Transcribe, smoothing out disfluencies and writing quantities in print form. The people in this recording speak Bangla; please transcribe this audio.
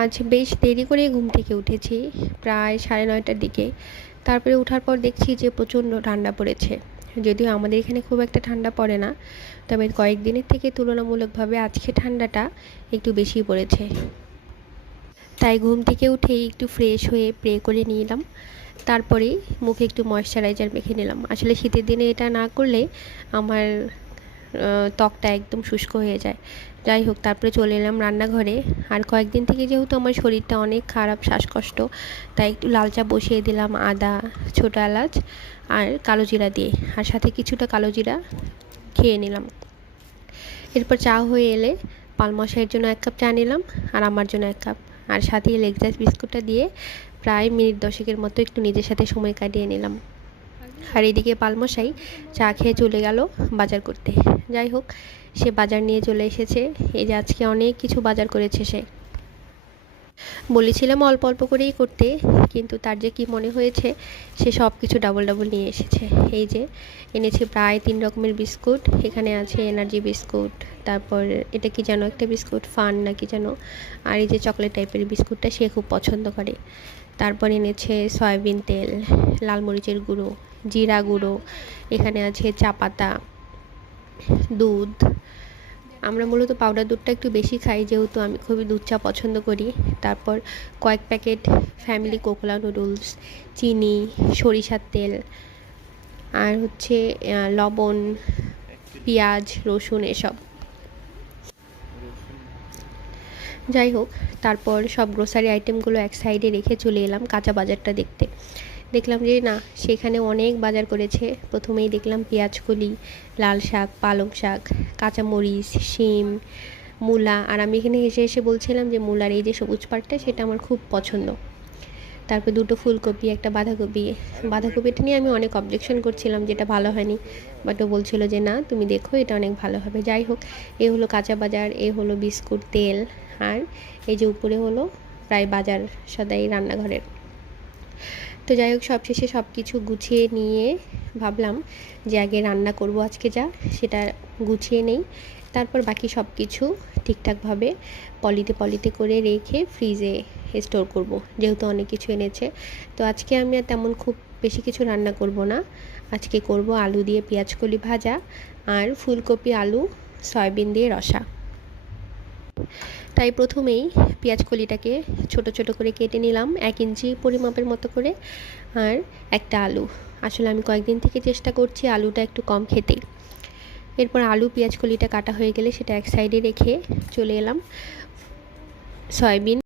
আজ বেশ দেরি করে ঘুম থেকে উঠেছি, প্রায় 9:30টার দিকে। তারপরে ওঠার পর দেখছি যে প্রচণ্ড ঠান্ডা পড়েছে। যদিও আমাদের এখানে খুব একটা ঠান্ডা পড়ে না, তবে কয়েকদিনের থেকে তুলনামূলকভাবে আজকে ঠান্ডাটা একটু বেশি পড়েছে। তাই ঘুম থেকে উঠেই একটু ফ্রেশ হয়ে প্রে করে নিলাম। তারপরেই মুখে একটু ময়েশ্চারাইজার মেখে নিলাম। আসলে শীতের দিনে এটা না করলে আমার ত্বকটা একদম শুষ্ক হয়ে যায়। যাই হোক, তারপরে চলে এলাম রান্নাঘরে। আর কয়েকদিন থেকে যেহেতু আমার শরীরটা অনেক খারাপ, শ্বাসকষ্ট, তাই একটু লাল চা বসিয়ে দিলাম আদা, ছোটো এলাচ আর কালো জিরা দিয়ে, আর সাথে কিছুটা কালো জিরা খেয়ে নিলাম। এরপর চা হয়ে এলে পালমশাইয়ের জন্য 1 কাপ চা নিলাম আর আমার জন্য 1 কাপ, আর সাথে লেগজাস বিস্কুটটা দিয়ে প্রায় মিনিট 10-এর মতো একটু নিজের সাথে সময় কাটিয়ে নিলাম। আর এদিকে পালমশাই চা খেয়ে চলে গেল বাজার করতে। যাই হোক, সে বাজার নিয়ে চলে এসেছে। এই যে আজকে অনেক কিছু বাজার করেছে সে। বলেছিলাম অল্প অল্প করেই করতে, কিন্তু তার যে কি মনে হয়েছে সে সব কিছু ডাবল ডাবল নিয়ে এসেছে। এই যে এনেছে প্রায় 3 রকমের বিস্কুট। এখানে আছে এনার্জি বিস্কুট, তারপর এটা কি যেন একটা বিস্কুট, ফান না কি যেন, আর এই যে চকলেট টাইপের বিস্কুটটা সে খুব পছন্দ করে। তারপর এনেছে সয়াবিন তেল, লাল মরিচের গুঁড়ো, জিরা গুঁড়ো, এখানে আছে চা পাতা, দুধ। আমরা মূলত পাউডার দুধটা একটু বেশি খাই, যেহেতু আমি খুবই দুধ চা পছন্দ করি। তারপর কয়েক প্যাকেট ফ্যামিলি কোকোলা নুডলস, চিনি, সরিষার তেল, আর হচ্ছে লবণ, পেঁয়াজ, রসুন এসব। যাই হোক, তারপর সব গ্রোসারি আইটেমগুলো এক সাইডে রেখে চলে এলাম কাঁচা বাজারটা দেখতে। দেখলাম যে না, সেখানে অনেক বাজার করেছে। প্রথমেই দেখলাম পেঁয়াজকলি, লাল শাক, পালং শাক, কাঁচামরিচ, শিম, মূলা। আর আমি এখানে এসে এসে বলছিলাম যে মূলার এই যে সবুজ পাটটা সেটা আমার খুব পছন্দ। তারপর 2টো ফুলকপি, একটা বাঁধাকপি। বাঁধাকপিটা নিয়ে আমি অনেক অবজেকশন করছিলাম যেটা ভালো হয়নি, বাট ও বলছিল যে না তুমি দেখো এটা অনেক ভালো হবে। যাই হোক, এ হলো কাঁচা বাজার, এ হলো বিস্কুট, তেল, আর এই যে উপরে হলো প্রায় বাজার সদাই রান্নাঘরের। তো যাই হোক, সবশেষে সব কিছু গুছিয়ে নিয়ে ভাবলাম যে আগে রান্না করব আজকে যা, সেটা গুছিয়ে নেই। তারপর বাকি সব কিছু ঠিকঠাকভাবে পলিতে করে রেখে ফ্রিজে স্টোর করব, যেহেতু অনেক কিছু এনেছে। তো আজকে আমি আর তেমন খুব বেশি কিছু রান্না করব না। আজকে করব আলু দিয়ে পেঁয়াজকলি ভাজা আর ফুলকপি, আলু, সয়াবিন দিয়ে রসা। তাই প্রথমেই পেঁয়াজকলিটাকে ছোট ছোট করে কেটে নিলাম 1 ইঞ্চি পরিমাপের মতো করে, আর একটা আলু। আসলে আমি কয়েকদিন থেকে চেষ্টা করছি আলুটা একটু কম খেতে। এরপর আলু পেঁয়াজকলিটা কাটা হয়ে গেলে সেটা এক সাইডে রেখে চলে এলাম সয়াবিন